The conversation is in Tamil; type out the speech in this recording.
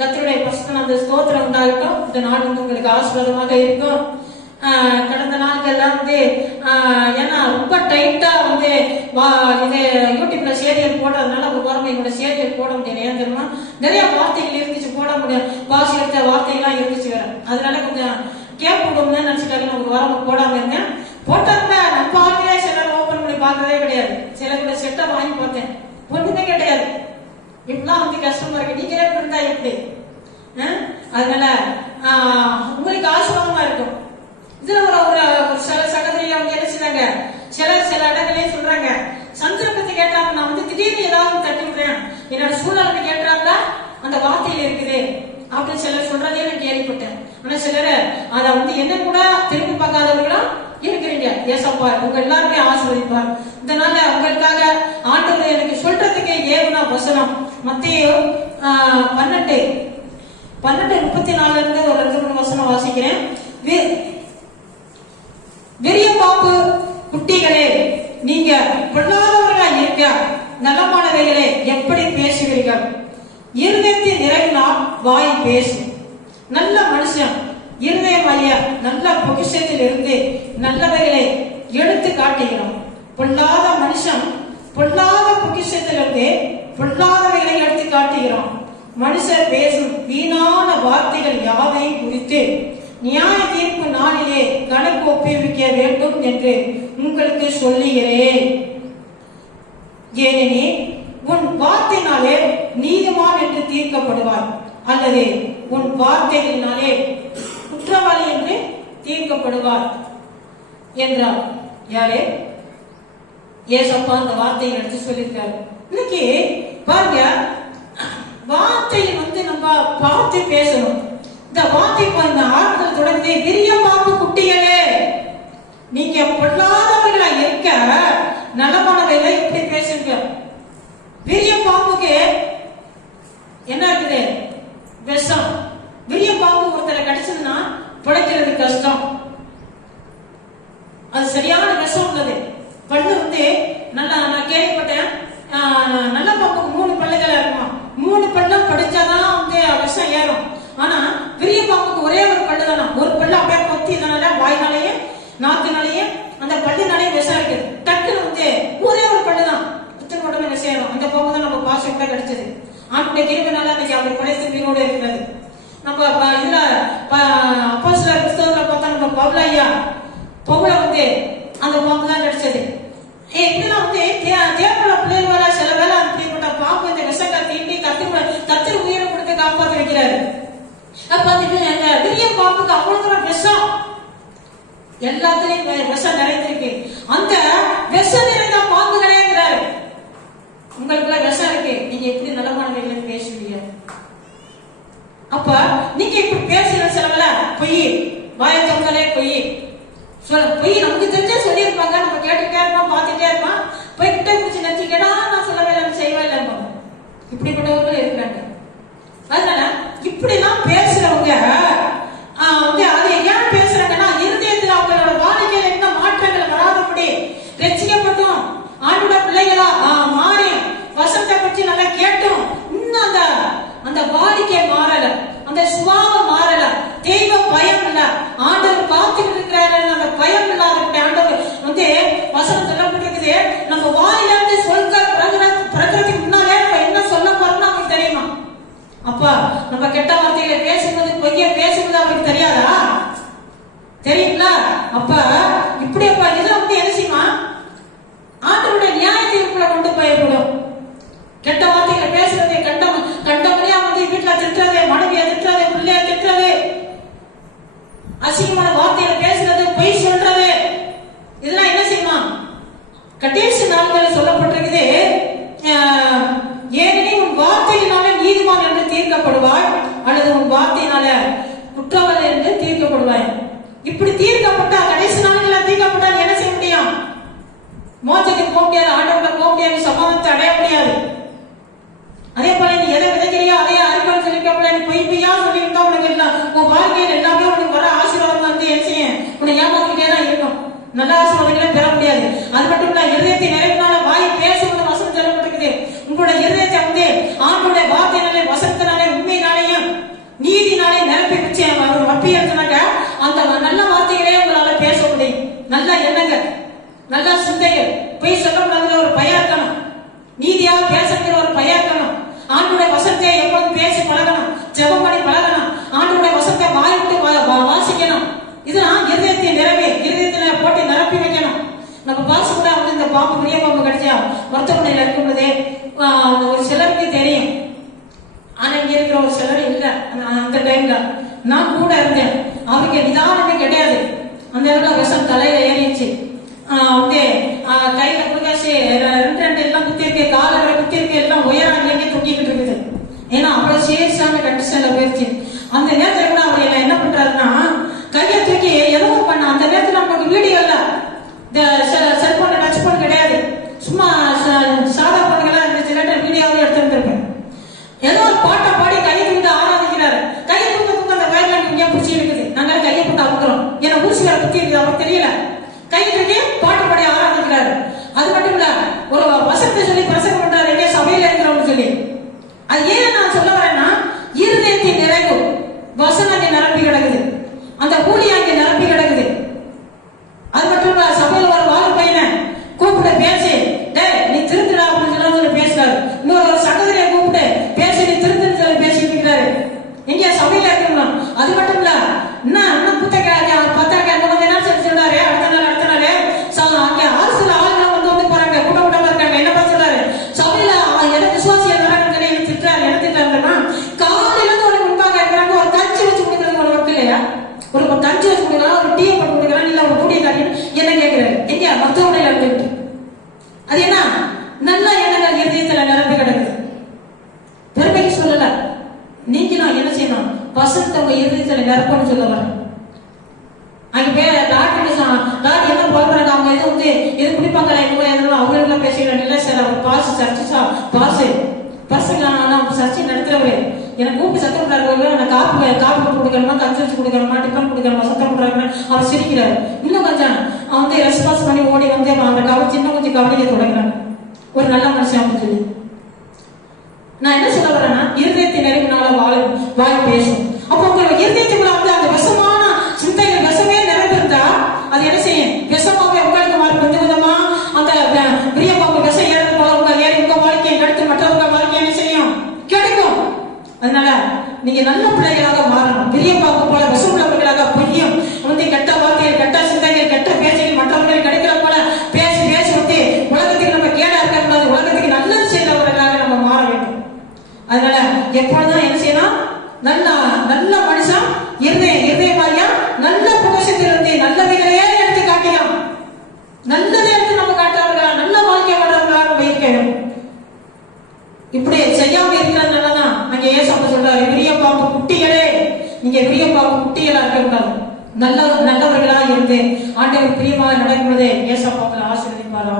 கத்தருடைய பசங்க அந்த ஸ்தோத்திரம் உண்டாகட்டும் இந்த நாள் வந்து உங்களுக்கு ஆசீர்வாதமாக இருக்கும். கடந்த நாட்கள்லாம் வந்து ஏன்னா ரொம்ப டைட்டா வந்து வா- இது யூடியூப்ல செய்திகள் போடுறதுனால ஒரு பாருங்க என்னோட செய்திகள் போட முடியாது ஏன் தெரியுமா? நிறைய வார்த்தைகள் இருந்துச்சு போட முடியும் பாசி எடுத்த வார்த்தைகள்லாம் இருந்துச்சு வேற. அதனால கொஞ்சம் கேப் விடுவோம்னு நினைச்சிட்டாங்க ஒரு வாரம் போடாம இருந்தேன். போட்டாங்க. நம்ம ஆளுங்களே சிலர் ஓபன் பண்ணி பார்த்ததே கிடையாது. சில கூட செட்டை வாங்கி பார்த்தேன். ஒண்ணுமே கிடையாது. இப்படிலாம் வந்து கஷ்டமா இருக்கு. நீங்களே இருந்தா எப்படி? ஆ? அதனால உங்களுக்கு ஆசீர்வாதமா இருக்கும். இதுல ஒரு ஒரு சில சகோதரிய அவங்க என்ன செய்றாங்க? சில சில இடங்களே சொல்றாங்க. சந்தர்ப்பத்தை கேட்டாங்க. நான் வந்து திடீர்னு ஏதாவது தட்டி விடுறேன் என்னோட சூழ்நிலை கேட்டாங்களா? அந்த வார்த்தையில இருக்குது. அப்படின்னு சிலர் சொல்றதே நான் கேள்விப்பட்டேன். ஆனா சிலர் அதை வந்து என்ன கூட திரும்பி பார்க்காதவர்களும் இருக்கிறீங்க. ஏசப்பா உங்க எல்லாருமே ஆசிர்வதிப்பார். இதனால உங்களுக்காக ஆண்டவர் எனக்கு சொல்றதுக்கு ஏவுனா வசனம். மத்தியோ பன்னெண்டு பன்னெண்டு முப்பத்தி நாலுல இருந்து ஒரு ரெண்டு மூணு வசனம் வாசிக்கிறேன். வி- குட்டிகளே நீங்க பொல்லாதவர்களா இருக்க நலமானவைகளே எப்படி பேசுவீர்கள்? இருதயத்தின் நிறைவினால் வாய் பேசும். நல்ல மனுஷன் இருதயம் வழியா நல்ல பொக்கிஷத்தில் இருந்து நல்லவைகளை எடுத்து காட்டுகிறோம் பொல்லாத மனுஷன் பொல்லாத பொக்கிஷத்திலிருந்து பொல்லாத மனுஷர் பேசும் வீணான வார்த்தைகள் யாவையும் குறித்து நியாய தீர்ப்பு நாளிலே கணக்கு ஒப்புவிக்க வேண்டும் என்று உங்களுக்கு சொல்லுகிறேன். ஏனெனில் உன் வார்த்தையினாலே நீதிமான் என்று தீர்க்கப்படுவார் அல்லது உன் வார்த்தைகளினாலே குற்றவாளி என்று தீர்க்கப்படுவார் என்றார். யாரே? ஏசப்பா அந்த வார்த்தையை எடுத்து சொல்லியிருக்காரு. இன்னைக்கு பாருங்க வார்த்தை வந்து நம்ம பார்த்து பேசணும். இந்த வார்த்தை பாருங்க ஆட்கள் தொடர்ந்து விரிய பாப்பு குட்டிகளே நீங்க பொல்லாதவர்களா இருக்க நலமானவையில இப்படி பேசுங்க. விரிய என்ன இருக்குது? விஷம். விரிய பாம்பு ஒருத்தரை கடிச்சதுன்னா பிழைக்கிறது கஷ்டம். அது சரியான விஷம் உள்ளது. பல்லு வந்து நல்லா நான் கேள்விப்பட்டேன் ஆஹ், நல்ல பாம்புக்கு மூணு பல்லுகள் இருக்குமா மூணு பல்லும் படிச்சாதான் வந்து விஷம் ஏறும் ஆனா பெரிய பாம்புக்கு ஒரே ஒரு பல்லு தானா ஒரு பல்லு அப்படியே கொத்தி இதனால வாய்னாலேயே நாக்குனாலேயே அந்த பல்லுனாலேயே விஷம் இருக்குது டக்குன்னு வந்து ஒரே ஒரு பல்லு தான் இத்தனை உடம்பு என்ன செய்யணும் அந்த பாம்பு தான் நம்ம பாசம் கூட கிடைச்சது. ஆண்டுடைய கிருமினால இன்னைக்கு அப்படி படைத்து உயிரோடு இருக்கிறது. நம்ம இதுல அப்போ சில புத்தகங்களை பார்த்தா நம்ம பவுல ஐயா பவுல வந்து அந்த பாம்பு தான் கிடைச்சது. ஏய், இப்படிலாம் வந்து தே- தேவனோட பிள்ளைகள் வேலை சில வேலை அப்படிப்பட்ட பாம்பு இந்த விஷத்தை தீண்டி கத்து கத்திரி உயிரை கொடுத்து காப்பாத்தி வைக்கிறாரு. அப்ப அந்த வி- விரிய பாம்புக்கு அவ்வளவு தூரம் விஷம். எல்லாத்துலயும் விஷம் நிறைந்திருக்கு. அந்த விஷம் நிறைய உங்களுக்குள்ள விஷம் இருக்கு. நீங்க எப்படி நல்ல மாணவர்கள் பேசுவீங்க? அப்ப நீங்க இப்படி பேசுற சிலவல பொய் வாய தொங்கலே பொய். சொல்ல பொய் நமக்கு தெரிஞ்சா சொல்லியிருப்பாங்க. நம்ம கேட்டுட்டே இருப்போம் பார்த்துட்டே இருப்போம். போய் கிட்ட பிடிச்சி நினைச்சு கேட்டா நான் சொல்லவே இல்லை செய்வே இல்லை இப்படிப்பட்டவர்கள் இருக்கிறாங்க அதனால இப்படிலாம் பேசுறவங்க ஆஹ், வந்து அது ஏன் பேசுறாங்கன்னா இருதயத்துல அவங்களோட வாழ்க்கையில என்ன மாற்றங்கள் வராதபடி ரசிக்கப்பட்டும் ஆண்டோட பிள்ளைகளா ஆஹ், மாறி வசந்த பற்றி நல்லா கேட்டும் இன்னும் அந்த அந்த வாடிக்கை மாறல அந்த சுபாவம் மாறல தெய்வ பயம் இல்ல ஆண்டவர் பார்த்துக்கிட்டு இருக்கிறாரு அந்த பயம் இல்லாத ஆண்டவர் வந்து வசனம் சொல்லப்பட்டிருக்குது நம்ம வாயில இருந்து சொல்க பிரகரத்துக்கு முன்னாலே நம்ம என்ன சொல்ல போறோம்னு அவங்களுக்கு தெரியுமா அப்பா நம்ம கெட்ட வார்த்தைகளை பேசும்போது பொய்ய தெரியாதா? தெரியுங்களா அப்ப இப்படி அப்ப இதுல வந்து என்ன செய்யுமா ஆண்டவருடைய நியாய தீர்ப்புல கொண்டு போய்விடும் கெட்ட வார்த்தைகளை பேசுறது கண்டம் கண்டவனையா வந்து வீட்டுல திட்டுறது மனைவியை திட்டுறது பிள்ளைய திட்டுறது அசிங்கமான வார்த்தைகளை பேசுறது பொய் சொல்றது இதெல்லாம் என்ன செய்யுமா கடைசி நாட்களில் சொல்லப்பட்டிருக்குது ஆஹ், ஏனெனில் உன் வார்த்தையினால நீதிமான் என்று தீர்க்கப்படுவாய் அல்லது உன் வார்த்தையினால குற்றவாளி என்று தீர்க்கப்படுவாய் இப்படி தீர்க்கப்பட்டா கடைசி நாட்களில் தீர்க்கப்பட்டா என்ன செய்ய முடியும்? மோச்சத்துக்கு போக முடியாது ஆண்டவர்கிட்ட போக முடியாது சமாதானத்தை அடைய முடியாது. அதே போல நீ எதை விதைக்கிறியோ அதையே அறுவடை சொல்லிக்கப்பட நீ பொய் பொய்யா சொல்லியிருந்தா உனக்கு எல்லாம் உன் வாழ்க்கையில் எல்லாமே உனக்கு வர ஆசீர்வாதம் வந்து என்ன செய்ய உன்னை ஏமாத்திட்டே தான் இருக்கும் நல்ல ஆசீர்வாதங்களை பெற முடியாது. அது மட்டும் இல்ல இருதயத்தை நிறைவினால வாய் பேசுவது வசனம் சொல்லப்பட்டிருக்குது உங்களுடைய இருதயத்தை வந்து ஆண்டுடைய வார்த்தையினாலே வசனத்தினாலே உண்மையினாலேயும் விஷயம் வரும் வப்பி எடுத்துனாக்க நான் நல்ல வார்த்தைகளே உங்களால பேச முடியும். நல்ல எண்ணங்கள் நல்ல சிந்தைகள். போய் சொல்லக்கூடாதுங்கிற ஒரு பயம் இருக்கணும் நீதியாக பேசுங்கிற ஒரு பயம் இருக்கணும் ஆண்டுடைய வசத்தை எப்பொழுதும் பேசி பழகணும். ஜெபம் பண்ணி பழகணும். ஆண்டுடைய வசத்தை வாயிட்டு வா- வா- வாசிக்கணும். இதுதான் இருதயத்தின் நிரம்பி இருதயத்துல போட்டு நிரப்பி வைக்கணும். நம்ம பாசு கூட வந்து இந்த பாம்பு பெரிய பாம்பு கிடைச்சா மருத்துவமனையில் இருக்கும் போதே ஒரு சிலருக்கு தெரியும். ஆனா இங்க இருக்கிற ஒரு சிலர் இல்லை. அந்த- அந்த டைம்ல நான் கூட இருந்தேன். அவருக்கு நிதானமே கிடையாது. அந்த இடத்துல விஷம் தலையில ஏறிச்சு வந்து கையில குடுக்காசி ரெண்டு ரெண்டு எல்லாம் குத்தி இருக்கு கால வரை குத்தி இருக்கு எல்லாம் உயரம் அங்கே தூக்கிக்கிட்டு இருக்குது. ஏன்னா அவ்வளவு சீரியஸான கண்டிஷன்ல போயிருச்சு. அந்த நேரத்தில் கூட அவர் என்ன என்ன பண்றாருன்னா கையை தூக்கி எதுவும் பண்ண அந்த நேரத்துல நமக்கு வீடியோ இல்ல இந்த செல்போன் டச் போன் கிடையாது சும்மா ச- சாதா போன்களா இருந்துச்சு இல்லாட்டா வீடியோவில் எடுத்துருந்துருப்பேன் ஏதோ ஒரு பாட்டை பாடி கையை தூக்கி ஆராதிக்கிறாரு கையை தூக்க தூக்க அந்த வயர்லாம் இங்கே பிடிச்சி இருக்குது நாங்க கையை போட்டு அமுக்குறோம் ஏன்னா ஊசி வேற குத்தி இருக்குது அவருக்கு தெரியல கையை தூக்கி பாட்டு பாடி ஆராதிக்கிறாரு அது மட்டும் இல்ல ஒரு வசனத்தை சொல்லி பிரசங்கம் பண்றாரு எங்கே சபையில இருக்கிறவங்க சொல்லி அது ஏன் நான் சொல்ல வரேன்னா இருதயத்தின் நிறைவு வசனம் அங்கே நிரப்பி கிடக்குது அந்த ஊழியம் அங்கே நிரப்பி கிடக்குது அது மட்டும் இல்ல சபையில ஒரு வாழ பையனை கூப்பிட்டு பேசி டேய் நீ திருந்துடா அப்படின்னு சொல்லி சொல்லி பேசுறாரு இன்னொரு ஒரு சகோதரியை கூப்பிட்டு பேசி நீ திருந்துன்னு சொல்லி பேசிட்டு இருக்கிறாரு எங்க சபையில இருக்கணும் அது மட்டும் இல்ல என்ன இன்னும் புத்த பத்தா கேட்க வந்து என்ன சொல்லி சொல்றாரு அடுத்த நாள் அடுத்த நாள் ச- அங்க அரசுல ஆளுங்க வந்து வந்து போறாங்க கூட்டம் கூட்டமா இருக்காங்க என்ன பார்த்து சொல்றாரு சபையில அவன் எதை விசுவாசி இருக்கிறாங்கன்னு சொல்லி எனக்கு திட்டுறாரு என்ன திட்டுறாருன்னா காலையில இருந்து உனக்கு முன்பாக இருக்கிறாங்க ஒரு கஞ்சி வச்சு கொடுக்கறது உனக்கு இல்லையா ஒரு கஞ்சி வச்சு கொடுக்கலாம் ஒரு டீ போட்டு கொடுக்கலாம் இல்ல ஒரு கூடிய காரியம் என்ன கேட்கிறாரு எங்க மருத்துவமனையில இருந்துட்டு அது என்ன? நல்ல எண்ணங்கள் இருதயத்துல நிரம்பி கிடக்குது பெருமைக்கு சொல்லல. நீங்களும் என்ன செய்யணும்? வசந்தவங்க உங்க நிரப்பணும் நிரப்பணும்னு சொல்ல வரேன் அங்க பேர் டாக்டர் டாக்டர் என்ன போடுறாங்க அவங்க இது வந்து இது குடிப்பாங்களா இல்லை அவங்க எல்லாம் பேசுகிறாங்க இல்லை சார். அவர் பாசு சர்ச்சு சா பாசு பசங்க நான் சர்ச்சை நடத்துறவரு. எனக்கு கூப்பிட்டு சத்தம் போடுறாரு நான் காப்பு காப்பு போட்டு கொடுக்கணுமா கஞ்சி வச்சு கொடுக்கணுமா டிஃபன் கொடுக்கணுமா சத்தம் போடுறாருன்னு அவர் சிரிக்கிறாரு. இன்னும் கொஞ்சம் அவன் வந்து ரெஸ்பான்ஸ் பண்ணி ஓடி வந்து அவன் அந்த கவர் சின்ன கொஞ்சம் கவனிக்க தொடங்குறான் ஒரு நல்ல மனுஷன் அப்படின்னு சொல்லி. நான் என்ன சொல்ல வரேன்னா இருதயத்தின் நிறைவுனால வாழ வாய் பேசும். அப்போ உங்க இருதயத்துக்குள்ள வந்து அந்த விஷமான சிந்தைகள் விஷமே நிறைந்திருந்தா அது என்ன செய்யும் விஷமாக உங்களுக்கு மாறி கொஞ்சம் கொஞ்சமா அந்த அஹ், பிரியப்பாம்பு விஷம் ஏறது போல உங்க ஏறி உங்க வாழ்க்கையை கெடுத்து மற்றவங்க வாழ்க்கையை என்ன செய்யும் கிடைக்கும் அதனால நீங்க நல்ல பிள்ளைகளாக மாறணும் பிரியப்பாம்பு போல விஷம் உள்ளவர்களாக பொய்யும் வந்து கெட்ட வார்த்தைகள் கெட்ட சிந்தைகள் கெட்ட பேச்சுகள் மற்றவர்கள் கிடைக்கிற போல பேசி பேசி வந்து உலகத்துக்கு நம்ம கேடா இருக்கக்கூடாது உலகத்துக்கு நல்லது செய்தவர்களாக நம்ம மாற வேண்டும் அதனால எப்பொழுதும் என்ன செய்யணும் நல்ல நல்ல மனுஷன் இருதய இருதயமாரியா நல்ல புகசத்தில் இருந்து நல்லவைகளையே எடுத்து காட்டலாம் நல்லதை எடுத்து நம்ம காட்டுறவர்களா நல்ல வாழ்க்கை வாழ்றவர்களாக வைக்கணும் இப்படி செய்யாம இருக்கிறதுனாலதான் தான் அங்க ஏசப்பா சொல்றாரு விரிய பாம்பு குட்டிகளே. நீங்க விரிய பாம்பு குட்டிகளா இருக்க நல்ல நல்லவர்களா இருந்து ஆண்டவர் பிரியமாக நடக்கும் பொழுதே ஏசப்பாக்களை ஆசீர்வதிப்பார்